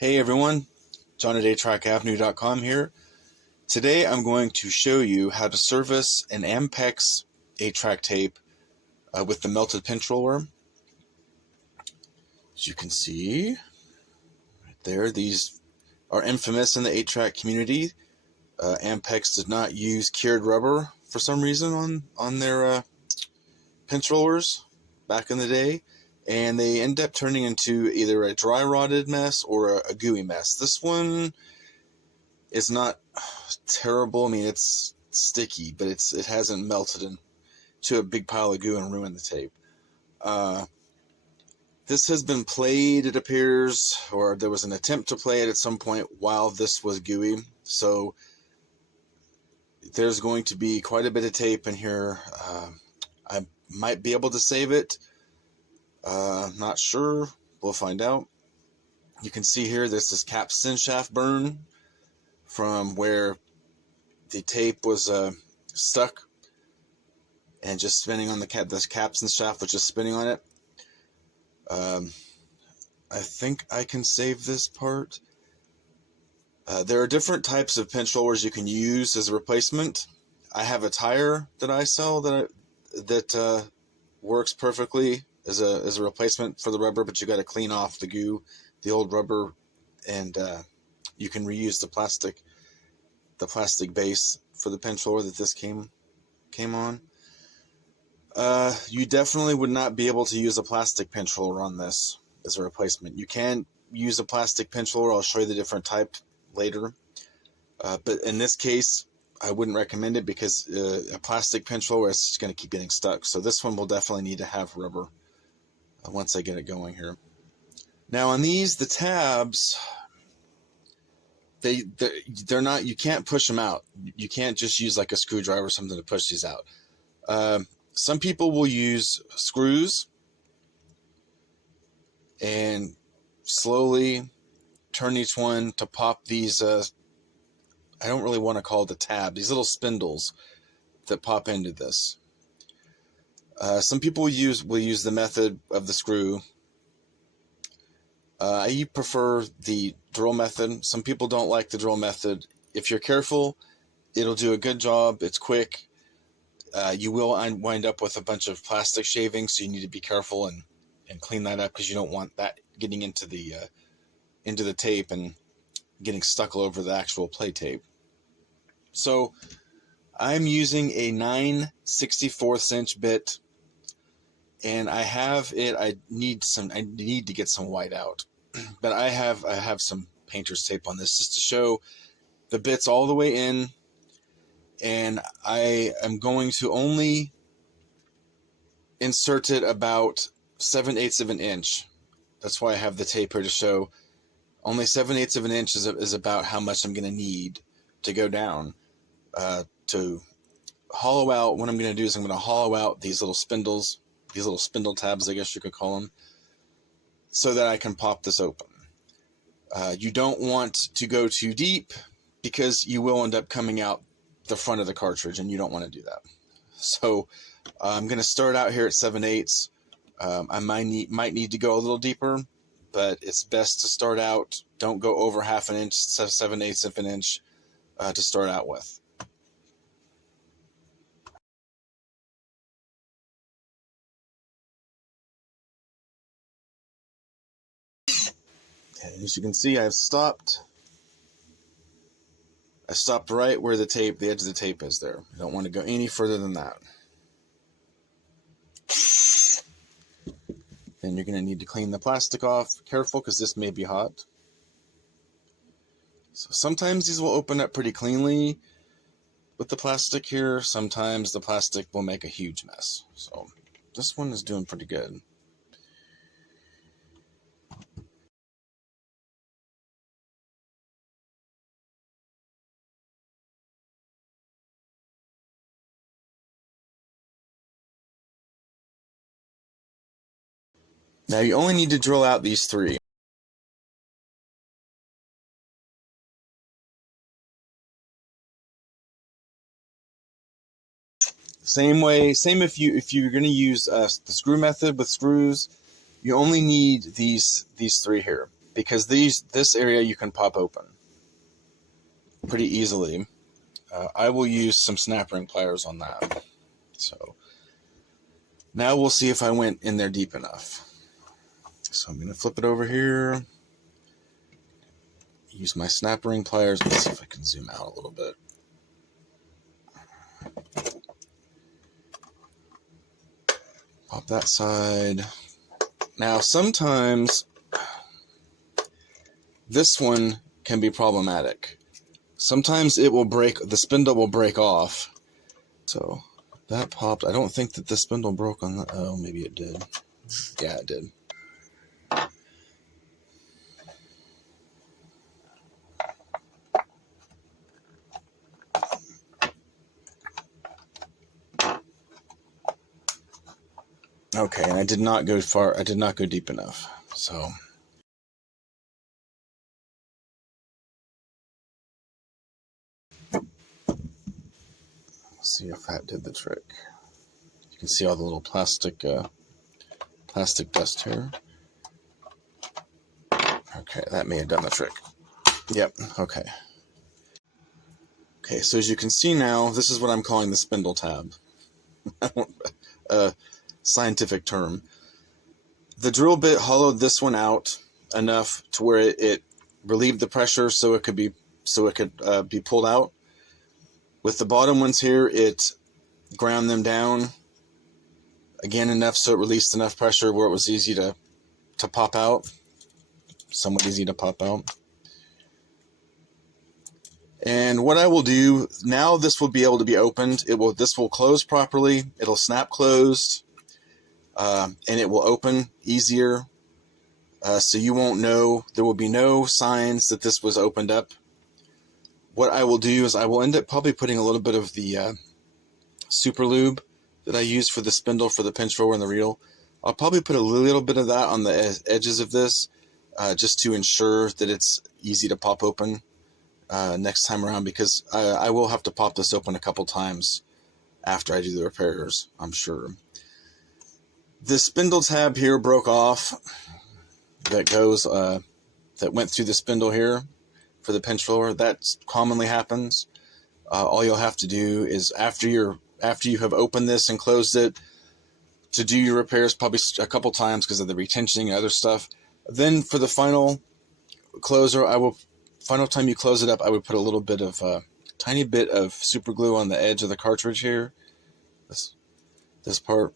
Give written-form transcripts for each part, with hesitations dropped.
Hey everyone, John at ATrackAvenue.com here. Today I'm going to show you how to service an Ampex 8-track tape with the melted pinch roller. As you can see right there, these are infamous in the 8-track community. Ampex did not use cured rubber for some reason on their pinch rollers back in the day, and they end up turning into either a dry rotted mess or a gooey mess. This one is not terrible. I mean, it's sticky, but it hasn't melted into a big pile of goo and ruined the tape. This has been played, it appears, or there was an attempt to play it at some point while this was gooey. So there's going to be quite a bit of tape in here. I might be able to save it. Not sure. We'll find out. You can see here there's this capstan shaft burn from where the tape was stuck and just spinning on this capstan shaft was just spinning on it. I think I can save this part. There are different types of pinch rollers you can use as a replacement. I have a tire that I sell that works perfectly as a replacement for the rubber, but you got to clean off the goo, the old rubber, and you can reuse the plastic base for the pinch roller that this came on. You definitely would not be able to use a plastic pinch roller on this as a replacement. You can use a plastic pinch roller. I'll show you the different type later. But in this case, I wouldn't recommend it because a plastic pinch roller is just going to keep getting stuck. So this one will definitely need to have rubber once I get it going here. Now on these, the tabs, they're not, you can't push them out. You can't just use like a screwdriver or something to push these out. Some people will use screws and slowly turn each one to pop these, I don't really want to call it the tab, these little spindles that pop into this. Some people will use the method of the screw. I prefer the drill method. Some people don't like the drill method. If you're careful, it'll do a good job. It's quick. You will wind up with a bunch of plastic shavings, so you need to be careful and clean that up because you don't want that getting into the tape and getting stuck all over the actual play tape. So I'm using a 9/64 inch bit, and I have it. I need to get some white out, but I have some painter's tape on this just to show the bits all the way in, and I am going to only insert it about 7/8 of an inch. That's why I have the tape here to show only 7/8 of an inch is about how much I'm going to need to go down to hollow out. What I'm going to do is I'm going to hollow out these little spindles, these little spindle tabs, I guess you could call them, so that I can pop this open. You don't want to go too deep because you will end up coming out the front of the cartridge, and you don't want to do that. So I'm going to start out here at 7/8. I might need to go a little deeper, but it's best to start out. Don't go over half an inch, 7/8 of an inch to start out with. Okay, as you can see, I've stopped. I stopped right where the edge of the tape is there. I don't want to go any further than that. Then you're going to need to clean the plastic off. Careful, because this may be hot. So sometimes these will open up pretty cleanly with the plastic here. Sometimes the plastic will make a huge mess. So this one is doing pretty good. Now you only need to drill out these three. Same if you're going to use the screw method with screws, you only need these three here. because this area you can pop open pretty easily. I will use some snap ring pliers on that. So now we'll see if I went in there deep enough. So I'm going to flip it over here. Use my snap ring pliers. Let's see if I can zoom out a little bit. Pop that side. Now sometimes this one can be problematic. Sometimes it will break, the spindle will break off. So that popped. I don't think that the spindle broke on that. Oh, maybe it did. Yeah, it did. Okay, and I did not go far. I did not go deep enough. So let's see if that did the trick. You can see all the little plastic dust here. Okay, that may have done the trick. Yep, okay. Okay, so as you can see now, this is what I'm calling the spindle tab. Scientific term. The drill bit hollowed this one out enough to where it relieved the pressure so it could be pulled out. With the bottom ones here, it ground them down again enough so it released enough pressure where it was easy to pop out. Somewhat easy to pop out. And what I will do now, this will be able to be opened. This will close properly. It'll snap closed, and it will open easier. So you won't know. There will be no signs that this was opened up. What I will do is I will end up probably putting a little bit of the super lube that I use for the spindle for the pinch roller and the reel. I'll probably put a little bit of that on the edges of this, just to ensure that it's easy to pop open next time around, because I will have to pop this open a couple times after I do the repairs, I'm sure. The spindle tab here broke off that went through the spindle here for the pinch roller. That commonly happens. All you'll have to do is after you have opened this and closed it, to do your repairs probably a couple times because of the retensioning and other stuff. Then for the final closer, final time you close it up, I would put a little bit of tiny bit of super glue on the edge of the cartridge here, this part,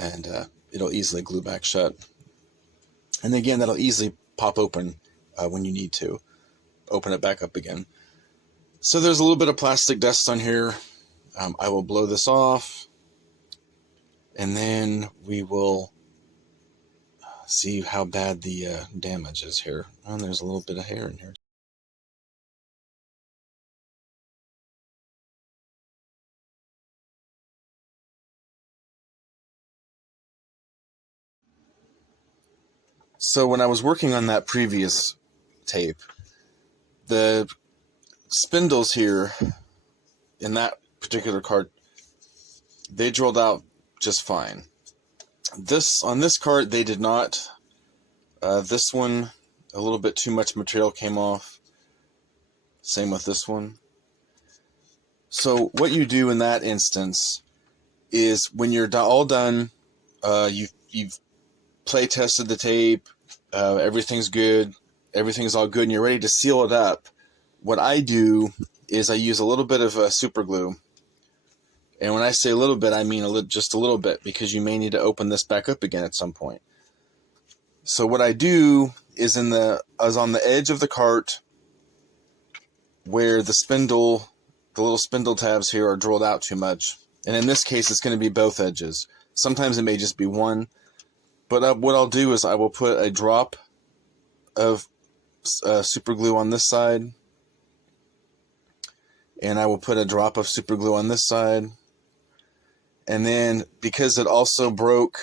and it'll easily glue back shut. And again, that'll easily pop open when you need to open it back up again. So there's a little bit of plastic dust on here. I will blow this off, and then we will see how bad the damage is here. And there's a little bit of hair in here. So when I was working on that previous tape, the spindles here in that particular cart, they drilled out just fine. On this cart, they did not. This one, a little bit too much material came off. Same with this one. So what you do in that instance is when you're all done, you've play tested the tape, everything's good, everything's all good, and you're ready to seal it up. What I do is I use a little bit of super glue. And when I say a little bit, I mean just a little bit, because you may need to open this back up again at some point. So what I do is on the edge of the cart where the little spindle tabs here are drilled out too much. And in this case, it's going to be both edges. Sometimes it may just be one. But what I'll do is I will put a drop of super glue on this side, and I will put a drop of super glue on this side, and then because it also broke,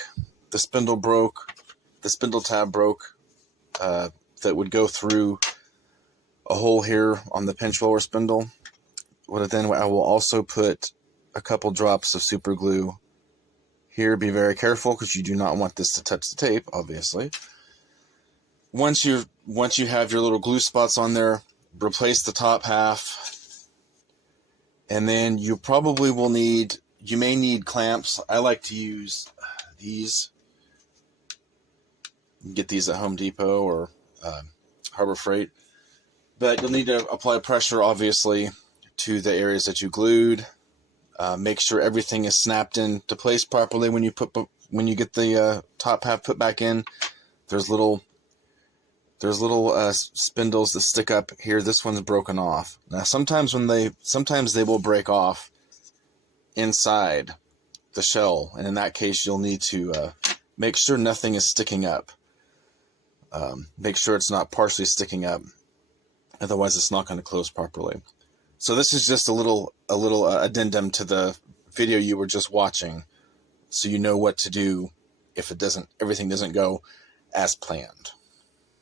the spindle tab broke, that would go through a hole here on the pinch roller spindle. Then I will also put a couple drops of super glue here. Be very careful, because you do not want this to touch the tape, obviously. Once you're once you have your little glue spots on there, replace the top half. And then you probably will need, you may need clamps. I like to use these. You can get these at Home Depot or Harbor Freight. But you'll need to apply pressure, obviously, to the areas that you glued. Make sure everything is snapped into place properly when you get the top half put back in. There's little spindles that stick up here. This one's broken off. Now sometimes they will break off inside the shell, and in that case you'll need to make sure nothing is sticking up. Make sure it's not partially sticking up, otherwise it's not going to close properly. So this is just a little addendum to the video you were just watching, so you know what to do if everything doesn't go as planned.